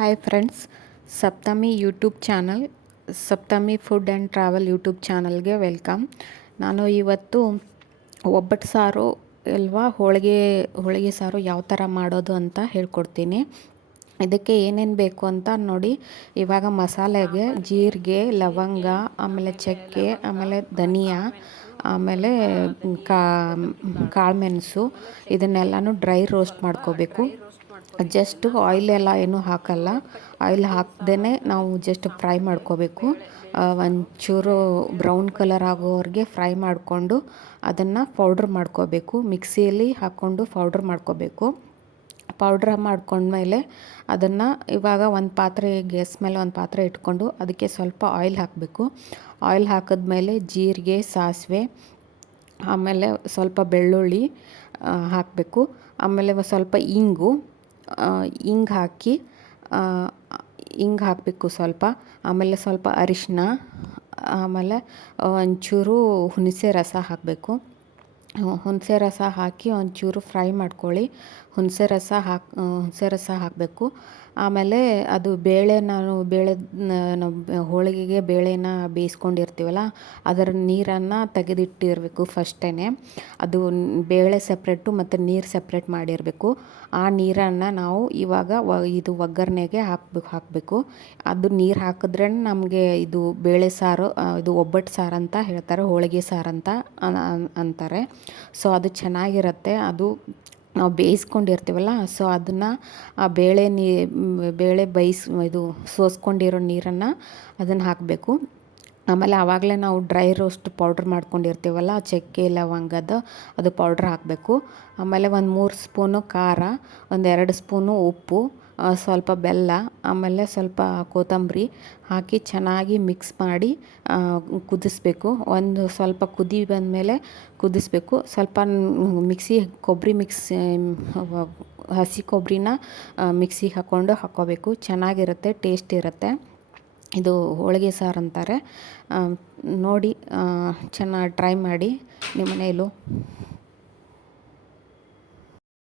Hi friends, Saptami YouTube channel, Saptami food and travel YouTube ಚಾನಲ್ಗೆ welcome. ನಾನು ಇವತ್ತು ಒಬ್ಬಟ್ಟು ಸಾರು ಹೋಳಿಗೆ ಸಾರು ಯಾವ ಥರ ಮಾಡೋದು ಅಂತ ಹೇಳ್ಕೊಡ್ತೀನಿ. ಇದಕ್ಕೆ ಏನೇನು ಬೇಕು ಅಂತ ನೋಡಿ. ಇವಾಗ ಮಸಾಲೆಗೆ ಜೀರಿಗೆ, ಲವಂಗ, ಆಮೇಲೆ ಚಕ್ಕೆ, ಆಮೇಲೆ ಧನಿಯಾ, ಆಮೇಲೆ ಕಾಳುಮೆಣಸು ಇದನ್ನೆಲ್ಲನೂ ಡ್ರೈ ರೋಸ್ಟ್ ಮಾಡ್ಕೋಬೇಕು. ಜಸ್ಟ್ ಆಯಿಲ್ ಎಲ್ಲ ಏನೂ ಹಾಕಲ್ಲ, ಆಯಿಲ್ ಹಾಕ್ದೇ ನಾವು ಜಸ್ಟ್ ಫ್ರೈ ಮಾಡ್ಕೋಬೇಕು. ಒಂಚೂರು ಬ್ರೌನ್ ಕಲರ್ ಆಗೋವರೆಗೆ ಫ್ರೈ ಮಾಡಿಕೊಂಡು ಅದನ್ನು ಪೌಡ್ರ್ ಮಾಡ್ಕೋಬೇಕು. ಮಿಕ್ಸಿಯಲ್ಲಿ ಹಾಕ್ಕೊಂಡು ಪೌಡ್ರ್ ಮಾಡ್ಕೋಬೇಕು. ಪೌಡ್ರ್ ಮಾಡ್ಕೊಂಡ್ಮೇಲೆ ಅದನ್ನು ಇವಾಗ ಒಂದು ಪಾತ್ರೆ, ಗ್ಯಾಸ್ ಮೇಲೆ ಒಂದು ಪಾತ್ರೆ ಇಟ್ಕೊಂಡು ಅದಕ್ಕೆ ಸ್ವಲ್ಪ ಆಯಿಲ್ ಹಾಕಬೇಕು. ಆಯಿಲ್ ಹಾಕಿದ್ಮೇಲೆ ಜೀರಿಗೆ, ಸಾಸಿವೆ, ಆಮೇಲೆ ಸ್ವಲ್ಪ ಬೆಳ್ಳುಳ್ಳಿ ಹಾಕಬೇಕು. ಆಮೇಲೆ ಸ್ವಲ್ಪ ಇಂಗು ಹಾಕಿ ಹಾಕಬೇಕು ಸ್ವಲ್ಪ. ಆಮೇಲೆ ಸ್ವಲ್ಪ ಅರಿಶಿನ, ಆಮೇಲೆ ಒಂಚೂರು ಹುಣಸೆ ರಸ ಹಾಕಬೇಕು. ಹುಣಸೆ ರಸ ಹಾಕಿ ಒಂಚೂರು ಫ್ರೈ ಮಾಡ್ಕೊಳ್ಳಿ. ಹುಣಸೆ ರಸ ಹಾಕಬೇಕು. ಆಮೇಲೆ ಅದು ನಾವು ಹೋಳಿಗೆಗೆ ಬೇಳೆನ ಬೇಯಿಸ್ಕೊಂಡಿರ್ತೀವಲ್ಲ, ಅದರ ನೀರನ್ನು ತೆಗೆದಿಟ್ಟಿರಬೇಕು ಫಸ್ಟೇ. ಅದು ಬೇಳೆ ಸಪ್ರೇಟು ಮತ್ತು ನೀರು ಸಪ್ರೇಟ್ ಮಾಡಿರಬೇಕು. ಆ ನೀರನ್ನು ನಾವು ಇವಾಗ ಇದು ಒಗ್ಗರಣೆಗೆ ಹಾಕಬೇಕು. ಅದು ನೀರು ಹಾಕಿದ್ರೆ ನಮಗೆ ಇದು ಬೇಳೆ ಸಾರು, ಇದು ಒಬ್ಬಟ್ಟು ಸಾರು ಅಂತ ಹೇಳ್ತಾರೆ, ಹೋಳಿಗೆ ಸಾರು ಅಂತ ಅಂತಾರೆ. ಸೊ ಅದು ಚೆನ್ನಾಗಿರುತ್ತೆ. ಅದು ನಾವು ಬೇಯಿಸ್ಕೊಂಡಿರ್ತೀವಲ್ಲ, ಸೊ ಅದನ್ನು ಆ ಬೇಳೆ ಸೋಸ್ಕೊಂಡಿರೋ ನೀರನ್ನು ಅದನ್ನು ಹಾಕಬೇಕು. ಆಮೇಲೆ ಆವಾಗಲೇ ನಾವು ಡ್ರೈ ರೋಸ್ಟ್ ಪೌಡ್ರ್ ಮಾಡ್ಕೊಂಡಿರ್ತೀವಲ್ಲ, ಚಕ್ಕೆ ಲವಂಗದ ಅದು ಪೌಡ್ರ್ ಹಾಕಬೇಕು. ಆಮೇಲೆ ಒಂದು 3 ಸ್ಪೂನು ಖಾರ, ಒಂದು 2 ಸ್ಪೂನು ಉಪ್ಪು, ಸ್ವಲ್ಪ ಬೆಲ್ಲ, ಆಮೇಲೆ ಸ್ವಲ್ಪ ಕೊತ್ತಂಬರಿ ಹಾಕಿ ಚೆನ್ನಾಗಿ ಮಿಕ್ಸ್ ಮಾಡಿ ಕುದಿಸ್ಬೇಕು. ಒಂದು ಸ್ವಲ್ಪ ಕುದಿ ಬಂದಮೇಲೆ ಕುದಿಸ್ಬೇಕು. ಸ್ವಲ್ಪ ಹಸಿ ಕೊಬ್ಬರಿನ ಮಿಕ್ಸಿಗೆ ಹಾಕ್ಕೋಬೇಕು. ಚೆನ್ನಾಗಿರುತ್ತೆ, ಟೇಸ್ಟ್ ಇರುತ್ತೆ. ಇದು ಹೋಳಿಗೆ ಸಾರು ಅಂತಾರೆ. ನೋಡಿ, ಚೆನ್ನಾಗಿ ಟ್ರೈ ಮಾಡಿ ನಿಮ್ಮ ಮನೆಯಲ್ಲೂ.